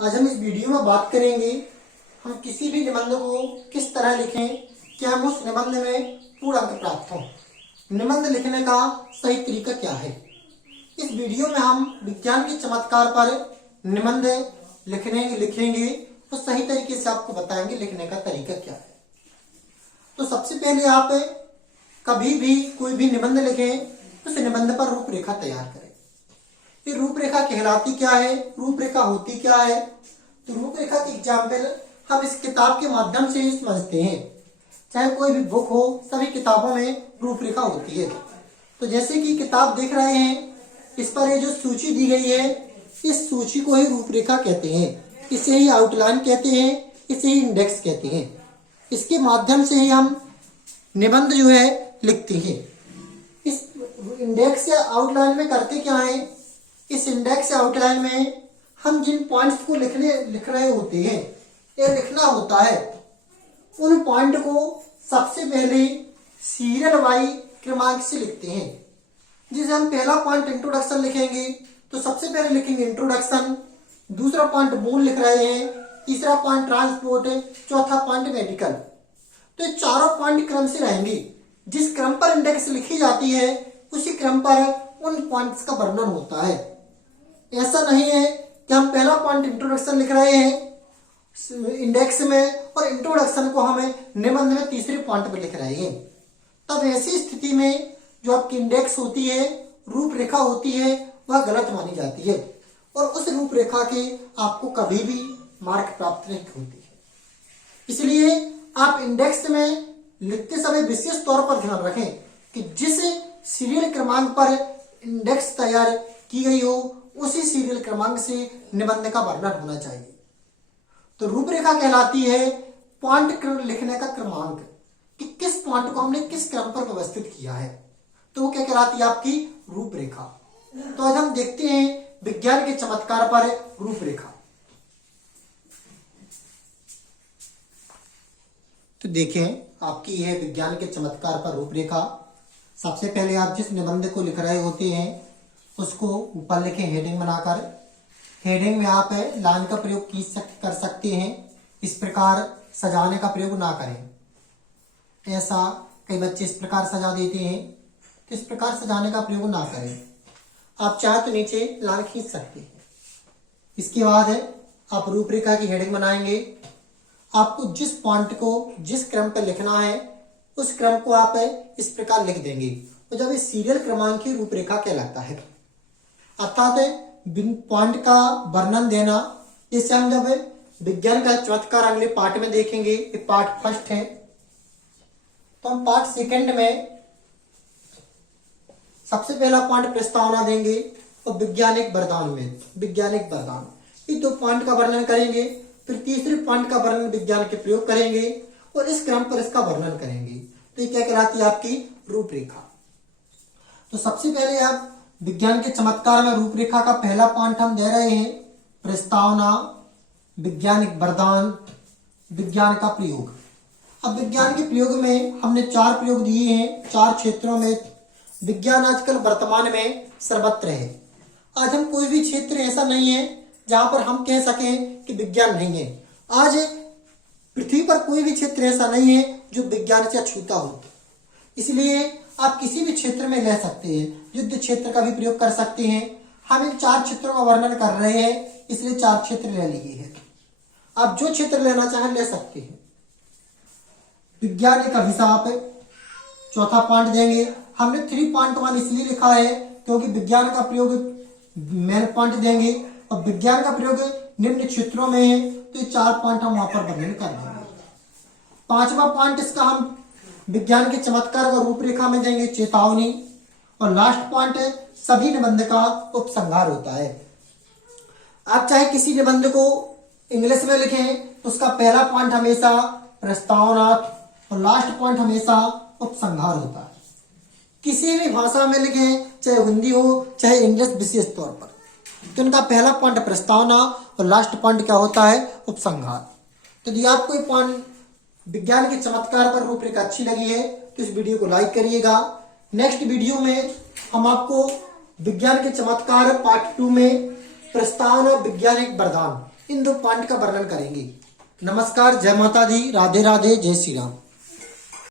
आज हम इस वीडियो में बात करेंगे हम किसी भी निबंध को किस तरह लिखें कि हम उस निबंध में पूर्ण अंक प्राप्त हो। निबंध लिखने का सही तरीका क्या है। इस वीडियो में हम विज्ञान के चमत्कार पर निबंध लिखेंगे तो सही तरीके से आपको बताएंगे लिखने का तरीका क्या है। तो सबसे पहले आप कभी भी कोई भी निबंध लिखें तो उस निबंध पर रूपरेखा तैयार करें। ये रूपरेखा कहलाती क्या है, रूपरेखा होती क्या है। तो रूपरेखा की एग्जाम्पल हम इस किताब के माध्यम से समझते हैं। चाहे कोई भी बुक हो, सभी किताबों में रूपरेखा होती है। तो जैसे कि किताब देख रहे हैं, इस पर ये जो सूची दी गई है, इस सूची को ही रूपरेखा कहते हैं। इसे ही आउटलाइन कहते हैं, इसे ही इंडेक्स कहते हैं। इसके माध्यम से ही हम निबंध जो है लिखते हैं। इस इंडेक्स या आउटलाइन में करते क्या है, इस इंडेक्स या आउटलाइन में हम जिन पॉइंट्स को लिख रहे होते हैं या लिखना होता है, उन पॉइंट को सबसे पहले सीरियल वाइज क्रमांक से लिखते हैं। जैसे हम पहला पॉइंट इंट्रोडक्शन लिखेंगे तो सबसे पहले लिखेंगे इंट्रोडक्शन, दूसरा पॉइंट मूल लिख रहे हैं, तीसरा पॉइंट ट्रांसपोर्ट, चौथा पॉइंट मेडिकल। तो ये चारों पॉइंट क्रम से रहेंगे। जिस क्रम पर इंडेक्स लिखी जाती है उसी क्रम पर उन पॉइंट्स का वर्णन होता है। ऐसा नहीं है कि हम पहला पॉइंट इंट्रोडक्शन लिख रहे हैं इंडेक्स में और इंट्रोडक्शन को हमें निबंध में तीसरे पॉइंट पर लिख रहे हैं। तब ऐसी स्थिति में जो आपकी इंडेक्स होती है, रूपरेखा होती है, वह गलत मानी जाती है और उस रूपरेखा के आपको कभी भी मार्क प्राप्त नहीं होती है। इसलिए आप इंडेक्स में लिखते समय विशेष तौर पर ध्यान रखें कि जिस सीरियल क्रमांक पर इंडेक्स तैयार की गई हो उसी सीरियल क्रमांक से निबंध का वर्णन होना चाहिए। तो रूपरेखा कहलाती है पॉइंट लिखने का क्रमांक, कि किस पॉइंट को हमने किस क्रम पर व्यवस्थित किया है, तो वो क्या कहलाती है आपकी रूपरेखा। तो आज हम देखते हैं विज्ञान के चमत्कार पर रूपरेखा। तो देखें आपकी यह विज्ञान के चमत्कार पर रूपरेखा। सबसे पहले आप जिस निबंध को लिख रहे होते हैं उसको ऊपर लिखें हेडिंग बनाकर। हेडिंग में आप लाइन का प्रयोग कर सकते हैं। इस प्रकार सजाने का प्रयोग ना करें। ऐसा कई बच्चे इस प्रकार सजा देते हैं, तो इस प्रकार सजाने का प्रयोग ना करें। आप चाहे तो नीचे लाइन खींच सकते हैं। इसके बाद आप रूपरेखा की हेडिंग बनाएंगे। आपको जिस पॉइंट को जिस क्रम पर लिखना है उस क्रम को आप इस प्रकार लिख देंगे। तो जब इस सीरियल क्रमांक की रूपरेखा कहलाता है, अर्थात पॉइंट का वर्णन देना। जैसे हम जब विज्ञान का चमत्कार अगले पार्ट में देखेंगे, ये पार्ट फर्स्ट है, तो हम पार्ट सेकंड में सबसे पहला पॉइंट प्रस्तावना देंगे और वैज्ञानिक वरदान में वैज्ञानिक वरदान, ये दो पॉइंट का वर्णन करेंगे। फिर तीसरे पॉइंट का वर्णन विज्ञान के प्रयोग करेंगे और इस क्रम पर इसका वर्णन करेंगे। तो ये क्या कहलाती है आपकी रूपरेखा। तो सबसे पहले आप विज्ञान के चमत्कार में रूपरेखा का पहला पॉइंट हम दे रहे हैं प्रस्तावना, वैज्ञानिक वरदान, विज्ञान का प्रयोग। अब विज्ञान के प्रयोग में हमने 4 प्रयोग दिए हैं 4 क्षेत्रों में। विज्ञान आजकल वर्तमान में सर्वत्र है। आज हम कोई भी क्षेत्र ऐसा नहीं है जहां पर हम कह सकें कि विज्ञान नहीं है। आज पृथ्वी पर कोई भी क्षेत्र ऐसा नहीं है जो विज्ञान से अछूता हो। इसलिए आप किसी भी क्षेत्र में ले सकते हैं, युद्ध क्षेत्र का भी प्रयोग कर सकते हैं। हम इन 4 क्षेत्रों का वर्णन कर रहे हैं, इसलिए 4 क्षेत्र ले लिए हैं। आप जो क्षेत्र लेना चाहें ले सकते हैं। वैज्ञानिक अभिशाप चौथा पॉइंट देंगे। हमने 3.1 इसलिए लिखा है क्योंकि विज्ञान का प्रयोग मेन पॉइंट देंगे और विज्ञान का प्रयोग निम्न क्षेत्रों में है, तो ये 4 पॉइंट हम वहां पर वर्णन कर देंगे। 5वां पॉइंट इसका हम विज्ञान के चमत्कार का रूपरेखा में देंगे चेतावनी। और लास्ट पॉइंट सभी निबंध का उपसंहार होता है। आप चाहे किसी निबंध को इंग्लिश में लिखें तो उसका पहला पॉइंट हमेशा प्रस्तावना और लास्ट पॉइंट हमेशा उपसंहार होता है। किसी भी भाषा में लिखें, चाहे हिंदी हो चाहे इंग्लिश, विशेष तौर पर तो उनका पहला पॉइंट प्रस्तावना और लास्ट पॉइंट क्या होता है, उपसंहार। तो यदि आपको ये पॉइंट विज्ञान के चमत्कार पर रूपरेखा अच्छी लगी है तो इस वीडियो को लाइक करिएगा। नेक्स्ट वीडियो में हम आपको विज्ञान के चमत्कार पार्ट 2 में प्रस्तावना, वैज्ञानिक वरदान इन 2 पॉइंट का वर्णन करेंगे। नमस्कार, जय माता दी, राधे राधे, जय श्री राम।